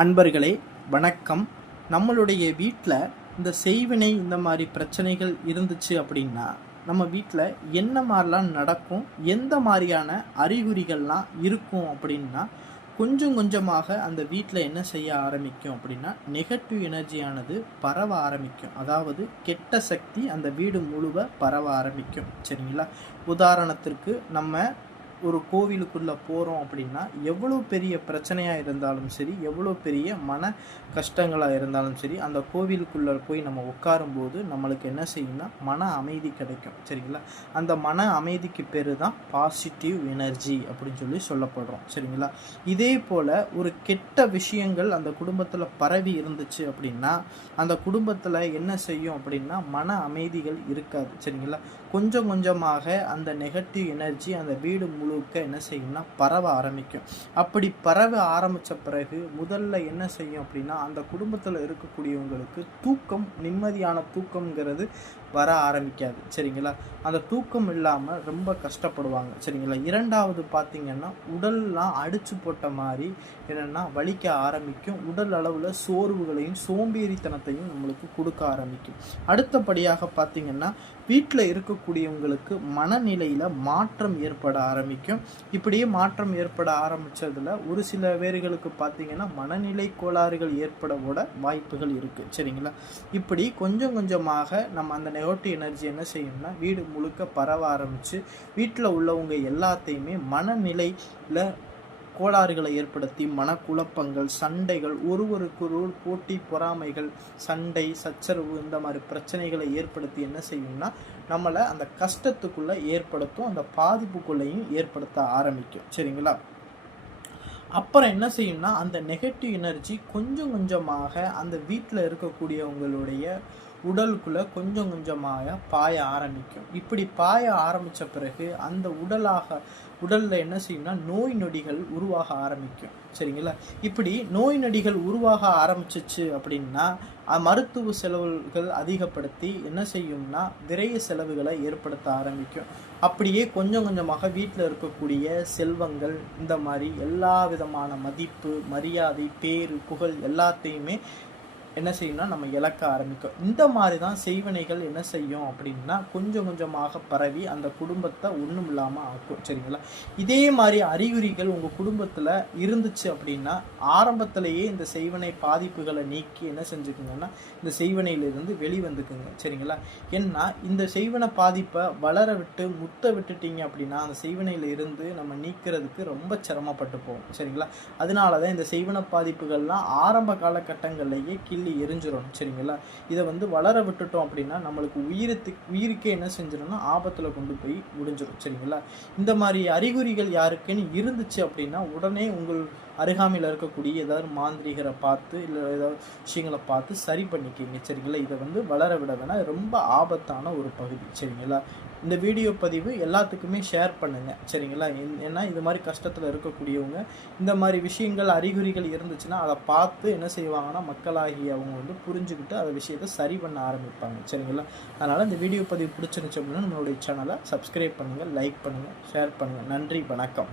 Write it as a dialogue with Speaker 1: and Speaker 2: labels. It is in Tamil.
Speaker 1: அன்பர்களே வணக்கம். நம்மளுடைய வீட்டில் இந்த செய்வினை இந்த மாதிரி பிரச்சனைகள் இருந்துச்சு அப்படின்னா நம்ம வீட்டில் என்ன மாதிரிலாம் நடக்கும் எந்த மாதிரியான அறிகுறிகள்லாம் இருக்கும் அப்படின்னா கொஞ்சம் கொஞ்சமாக அந்த வீட்டில் என்ன செய்ய ஆரம்பிக்கும் அப்படின்னா நெகட்டிவ் எனர்ஜியானது பரவ ஆரம்பிக்கும். அதாவது கெட்ட சக்தி அந்த வீடு முழுவ பரவ ஆரம்பிக்கும். சரிங்களா? உதாரணத்திற்கு நம்ம ஒரு கோவிலுக்குள்ளே போகிறோம் அப்படின்னா எவ்வளோ பெரிய பிரச்சனையாக இருந்தாலும் சரி எவ்வளோ பெரிய மன கஷ்டங்களாக இருந்தாலும் சரி அந்த கோவிலுக்குள்ளே போய் நம்ம உட்காரும்போது நம்மளுக்கு என்ன செய்யும்னா மன அமைதி கிடைக்கும். சரிங்களா? அந்த மன அமைதிக்கு பேர் தான் பாசிட்டிவ் எனர்ஜி அப்படின்னு சொல்லி சொல்லப்படுறோம். சரிங்களா? இதே போல் ஒரு கெட்ட விஷயங்கள் அந்த குடும்பத்தில் பரவி இருந்துச்சு அப்படின்னா அந்த குடும்பத்தில் என்ன செய்யும் அப்படின்னா மன அமைதிகள் இருக்காது. சரிங்களா? கொஞ்சம் கொஞ்சமாக அந்த நெகட்டிவ் எனர்ஜி அந்த வீடு முழுக்க என்ன செய்யும்னா பரவ ஆரம்பிக்கும். அப்படி பரவ ஆரம்பித்த பிறகு முதல்ல என்ன செய்யும் அப்படின்னா அந்த குடும்பத்தில் இருக்கக்கூடியவங்களுக்கு தூக்கம் நிம்மதியான தூக்கம்ங்கிறது வர ஆரம்பிக்காது. சரிங்களா? அந்த தூக்கம் இல்லாமல் ரொம்ப கஷ்டப்படுவாங்க. சரிங்களா? இரண்டாவது பார்த்திங்கன்னா உடல்லாம் அடிச்சு போட்ட மாதிரி என்னென்னா வலிக்க ஆரம்பிக்கும். உடல் அளவில் சோர்வுகளையும் சோம்பேறித்தனத்தையும் நம்மளுக்கு கொடுக்க ஆரம்பிக்கும். அடுத்தபடியாக பார்த்தீங்கன்னா வீட்டில் இருக்கக்கூடியவங்களுக்கு மனநிலையில் மாற்றம் ஏற்பட ஆரம்பிக்கும். இப்படியே மாற்றம் ஏற்பட ஆரம்பித்ததில் ஒரு சில பேர்களுக்கு பார்த்தீங்கன்னா மனநிலை கோளாறுகள் ஏற்படக்கூட வாய்ப்புகள் இருக்குது சரிங்களா? இப்படி கொஞ்சம் கொஞ்சமாக நம்ம அந்த நெகட்டிவ் எனர்ஜி என்ன செய்யணும்னா வீடு முழுக்க பரவ ஆரம்பித்து வீட்டில் உள்ளவங்க எல்லாத்தையுமே மனநிலையில் கோளாறுகளை ஏற்படுத்தி மனக்குழப்பங்கள் சண்டைகள் ஒருவருக்கொருவர் போட்டி பொறாமைகள் சண்டை சச்சரவு இந்த மாதிரி பிரச்சனைகளை ஏற்படுத்தி என்ன செய்யும்னா நம்மளை அந்த கஷ்டத்துக்குள்ளே ஏற்படுத்தும் அந்த பாதிப்புக்குள்ளேயும் ஏற்படுத்த ஆரம்பிக்கும். சரிங்களா? அப்புறம் என்ன செய்யும்னா அந்த நெகட்டிவ் எனர்ஜி கொஞ்சம் கொஞ்சமாக அந்த வீட்டில் இருக்கக்கூடியவங்களுடைய உடலுக்குள்ளே கொஞ்சம் கொஞ்சமாக பாய ஆரம்பிக்கும். இப்படி பாய ஆரம்பித்த பிறகு அந்த உடலாக உடலில் என்ன செய்யும்னா நோய் நொடிகள் உருவாக ஆரம்பிக்கும். சரிங்களா? இப்படி நோய் நொடிகள் உருவாக ஆரம்பிச்சிச்சு அப்படின்னா மருத்துவ செலவுகள் அதிகப்படுத்தி என்ன செய்யும்னா விரைய செலவுகளை ஏற்படுத்த ஆரம்பிக்கும். அப்படியே கொஞ்சம் கொஞ்சமாக வீட்டில் இருக்கக்கூடிய செல்வங்கள் இந்த மாதிரி எல்லா விதமான மதிப்பு மரியாதை பேர் புகழ் எல்லாத்தையுமே என்ன செய்யணும்னா நம்ம இழக்க ஆரம்பிக்கும். இந்த மாதிரி தான் செய்வினைகள் என்ன செய்யும் அப்படின்னா கொஞ்சம் கொஞ்சமாக பரவி அந்த குடும்பத்தை ஒன்றும் இல்லாமல் ஆக்கும். சரிங்களா? இதே மாதிரி அறிகுறிகள் உங்கள் குடும்பத்தில் இருந்துச்சு அப்படின்னா ஆரம்பத்திலேயே இந்த செய்வனை பாதிப்புகளை நீக்கி என்ன செஞ்சுக்குங்கன்னா இந்த செய்வனையிலிருந்து வெளிவந்துக்குங்க. சரிங்களா? ஏன்னா இந்த செய்வன பாதிப்பை வளர விட்டு முத்த விட்டுட்டீங்க அப்படின்னா அந்த செய்வனையில் இருந்து நம்ம நீக்கிறதுக்கு ரொம்ப சிரமப்பட்டு போகும் சரிங்களா? அதனால தான் இந்த செய்வன பாதிப்புகள்லாம் ஆரம்ப காலகட்டங்கள்லேயே கிள்ளி கிள்ளி எரிஞ்சிடும் சரிங்களா? இதை வந்து வளர விட்டுட்டோம் அப்படின்னா நம்மளுக்கு உயிரத்து உயிருக்கே என்ன செஞ்சிடும்னா ஆபத்தில் கொண்டு போய் முடிஞ்சிடும் சரிங்களா? இந்த மாதிரி அறிகுறிகள் யாருக்குன்னு இருந்துச்சு அப்படின்னா உடனே உங்கள் அருகாமையில் இருக்கக்கூடிய ஏதாவது மாந்திரிகரை பார்த்து இல்லை ஏதாவது விஷயங்களை பார்த்து சரி பண்ணிக்கிங்க சரிங்களா? இதை வந்து வளர விட வேணால் ரொம்ப ஆபத்தான ஒரு பகுதி சரிங்களா? இந்த வீடியோ பதிவு எல்லாத்துக்குமே ஷேர் பண்ணுங்கள் சரிங்களா? ஏன்னா இது மாதிரி கஷ்டத்தில் இருக்கக்கூடியவங்க இந்த மாதிரி விஷயங்கள் அறிகுறிகள் இருந்துச்சுன்னா அதை பார்த்து என்ன செய்வாங்கன்னா மக்களாகி அவங்க வந்து புரிஞ்சுக்கிட்டு அதை விஷயத்தை சரி பண்ண ஆரம்பிப்பாங்க. சரிங்களா? அதனால் இந்த வீடியோ பதிவு பிடிச்சிருந்துச்சு அப்படின்னா நம்மளுடைய சேனலை சப்ஸ்கிரைப் பண்ணுங்கள் லைக் பண்ணுங்கள் ஷேர் பண்ணுங்கள் நன்றி வணக்கம்.